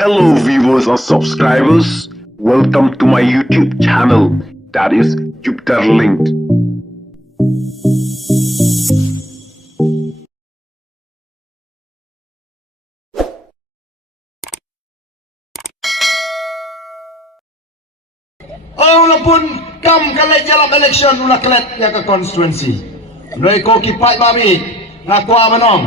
Hello viewers or subscribers, welcome to my YouTube channel, that is Jupiter Linked. Walaupun kam kalet jalan election ulah kalet ya ke konstituensi. Loi ko kipai babi ngakwa menong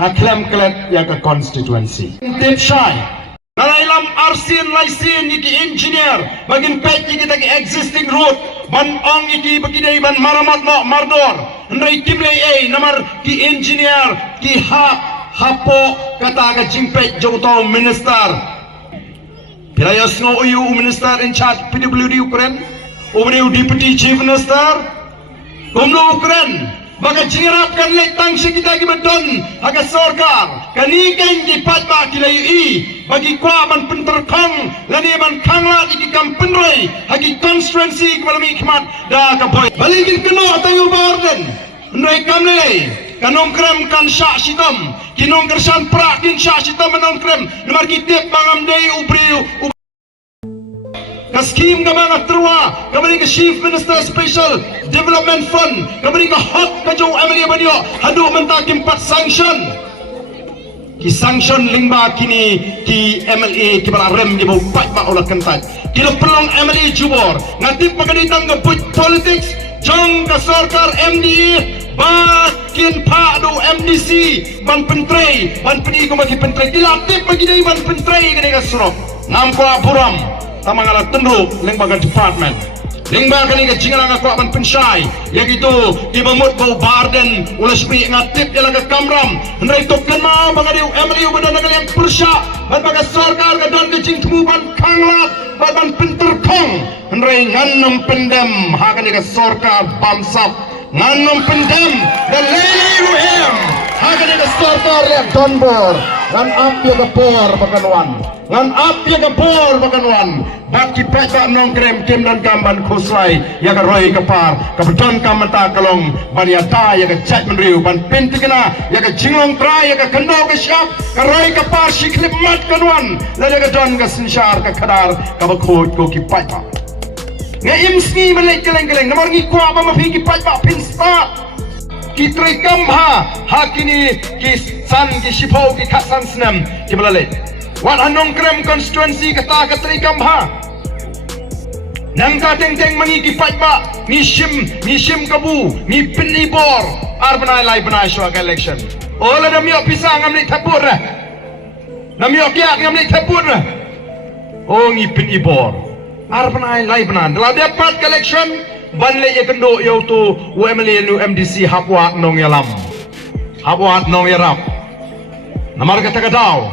ngaklem kalet ya ke konstituensi. Tip syai. Nalailam arsin laisin iki engineer bagin pet iki taki existing road ban ong iki bagidai ban maramat no mardor. Ndai timle namar ki engineer ki hapo kata ka jimpet joto minister. Pirayas no uyu minister in charge PWD Ukraine, uyu deputy chief minister, kumno Ukraine, maka jirap kan letang kita gimana aga sorkar, kanikan di patba kilayu bagi kwa man penterkang, lani man kangla iki kampenroi, hagi constituency kemalami khmat da kaboy. Balikin keno atayu barden, ndai kamle. Kanong krem kan syak sitam kinong kersan prak kin syak sitam menong krem nomor kitip bangam day ubriu ka scheme ka mga terwa kamali ka chief minister special development fund kamali ka hot ka jo amali banyo hadu mentakim pat sanction ki sanction lingba kini ki MLA ki bala rem ki bau pat ba olah kentat kilo pelong MLA jubor ngatip pagaditang ka politics jong ka sarkar MDE bakin padu MDC ban pentrei ban peni ko bagi pentrei dilatih bagi dai ban pentrei kene ka surok nampa buram tamangala tenduk lembaga department lembaga ni ka jingalang ko ban pensai ya gitu ibamut bau barden ulah spi ngatip ila ka kamram ndai tokken ma bangadiu MLU badan yang persya ban baga sarkar ka dan jing temu ban kangla ban penterkong ndai nganum pendem ha ka sarkar bamsap nganong pendem dan lelu haga de sarkar ya donbor ngan apya ke por bakanwan ngan apya ke por bakanwan baki peta nong krem kim dan kamban khosai ya ka roi kapar ka beton kamata kalong ban ya ta ya ka chat menriu ban pintikena ya ka jinglong tra ya ka kendo ka syap ka roi kapar siklip mat kanwan la ya ka don ka sinshar ka khadar ka bakhot ko ki peta ngaim sni melek keleng-keleng nomor ngi kwa ba mafiki pajba pinsta ki trikam hakini ki san ki shipau ki khasan snam ki balale wan anong krem constituency kata ka trikam nang ka teng-teng mangi ki pajba ni shim kabu ni pinibor arbanai lai banai shwa election ola namyo pisang ngamli thapur namyo kya ngamli thapur oh ngi pinibor arbanai laibanan dalam dapat collection banle ye kendo yo tu UMLA nu MDC hapwa nong yalam hapwa nong yarap namar kata kadau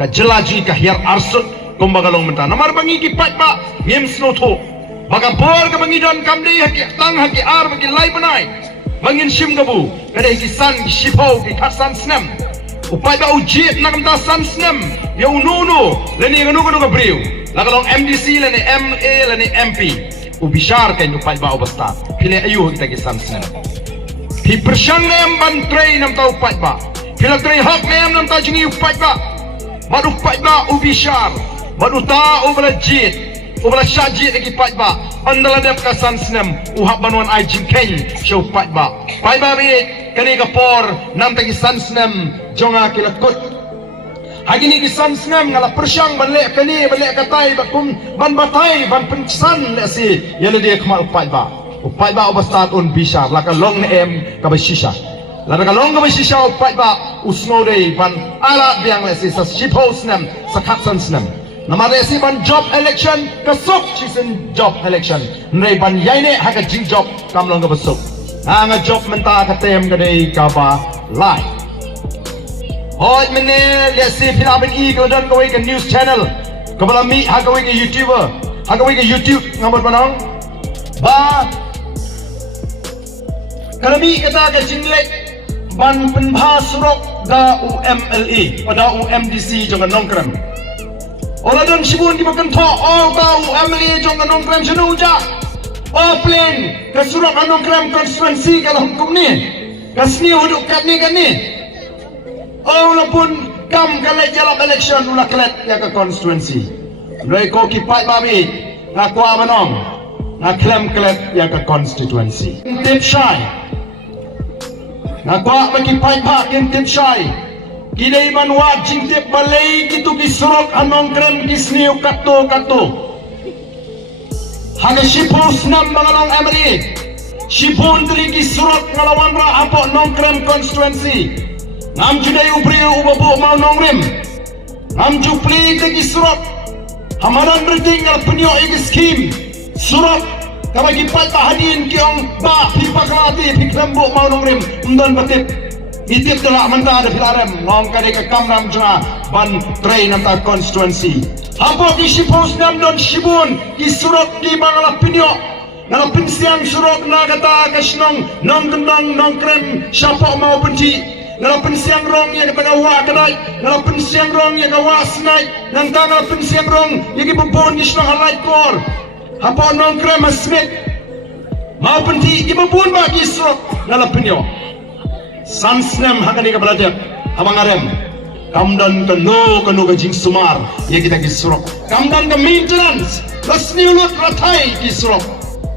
ka jelaji ka hiar arsut kombagalong menta namar bangi ki patba ngem snoto baga bor ka bangi don kamde haki tang haki ar bagi laibanai bangin shim gabu kada ki san ki shipau ki khasan snam upai ba ujit nakam ta san snam yo nuno leni nganu ka briu lakalong MDC lani MA lani MP ubishar kay upay ba obasta pila ayu kita kisan sna pi persyang nem ban train nam tau upay ba pila train hok nem nam tau jingi upay ba baru upay ba ubishar baru ta ubala jit ubala syajit lagi upay ba andala dem kasan snem uhap banuan ay jingkeng sya upay ba bi kani kapor nam ta kisan snem jonga kilakut Hagi ni kisan sengam ngala persyang ban lek kani ban lek katai bakum ban batai ban pensan le si yele dia kemal upai ba obastat un bishar la ka long em ka ba shisha la ka long ka ba shisha upai ba usno dei ban ala biang le si sa shipho snam sa khatsan snam namare si ban job election ka sok chisen job election nei ban yaine ha ka jing job kam long ka ba sok nga job menta ka tem ka dei ka ba lai Hoi mene lihat si filabin kalau dan kau ke news channel kepala mi ha kau ke YouTuber ha kau ke YouTube ngambat panang ba kalau mi kata ke jinglek ban penbha surok ga UMLA pada UMDC jangan nongkrem olah dan sibun di makan tho all ga UMLA jangan nongkrem senu uja oh plan ke surok nongkrem konstituensi kalau hukum ni kasni huduk kat ni kan ni walaupun kam kale jalap election ulah klet ya ke constituency. Noi ko kipai babi na kwa manong na klem klet ya ke constituency. Tip shy. Na kwa makipai pa kin tip shy. Kinay manwad jing tip balay gitu kisurok anong krem kisniu kato. Haga shipos nam bangalong emri. Shipon diri kisurok ngalawan ra apo nong krem constituency. Ngam judai ubriu ubabu mau nong rim. Ngam jupli te kisurok. Hamaran berding ngal penyo igi skim. Surok kabagi pat bahadin kiong ba pipa kelati pikrambu mau nong rim. Mdan batip. Itip telah mentah ada filarem ngong kade ke kamram jena ban train anta constituency. Hampo ki shipos nam don shibun ki surok ki bangala pinyo ngala pinsiang surok na kata kasnong nong kendang nong krem siapa mau benci ngala pinsiang rong yang kata wa kadai ngala pinsiang rong yang kawa snai nang ngala pinsiang rong yang ibubon ki snong halai kor hampo nong krem asmit mau benci ibubon ba ki surok ngala pinyo sansnem hakani ka belajar abang arem kamdan kanu jing sumar ya kita kisurok kamdan ke maintenance resni ulut ratai kisurok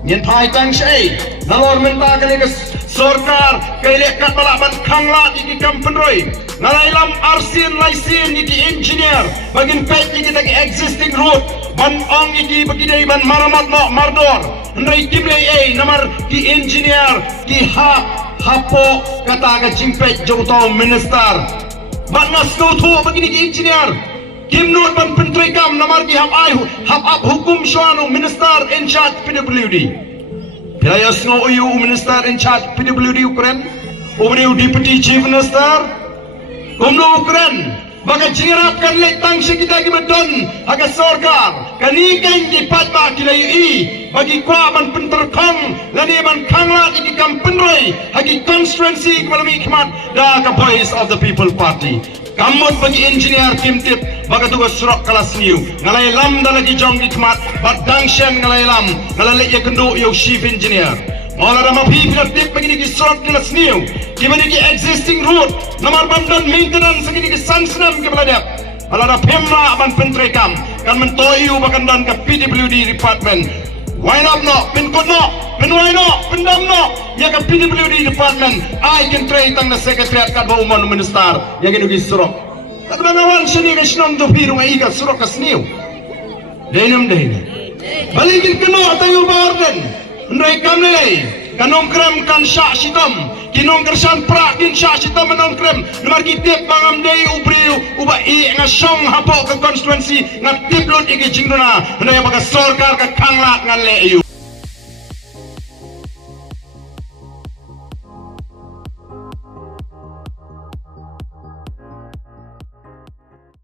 nyen pai tang syai nalor menta kali ke sorkar kali kat balaban kangla di kampenroi nalailam arsin laisin di engineer bagin pet di kita existing road ban ong iki bagi dai ban maramat no mardor ndai timle namar ki engineer ki hapo kata ke cimpet jauh minister ban nasko tu begini ke engineer kim not ban penteri kam namar ki hap up hukum syanu minister in charge PWD pilaya sno uyu minister in charge PWD Ukraine ubriu deputy chief minister kumno Ukraine baga jirap kan letang kita ki bedon aga sorkar kanikan di patba kilai bagi kwa man penterkong lani man kangla di kampenroi hagi constituency kmalami khmat da ka voice of the people party kamot bagi engineer tim tip baga tugas surok kelas new ngalai lam da lagi jong di khmat badang shen ngalai lam ngalai ya kendo yo chief engineer Mala rama pipila tip bagi ni surok kelas new kibani ki existing road namar bandan maintenance bagi ni sansnam ke beladap ala pemna ban pentrekam kan mentoyu bakan dan ke PWD department why not no pin kod no pin why no pin dam no ya ke PWD department I can try tang na secretariat kad ba umon minister ya ginu gi surok tak bangawan sini ke snom do piru ai ka surok kas new denam balikin keno tayo barden ndai kamle kanong krem kan syak sitam kinong kersan prak din syak sitam menong krem nomor kitip bangam dei ubriu uba i ngasong hapo ke constituency ngatip lot igi jingdona ndai baga sorkar ke kanglat ngalle yu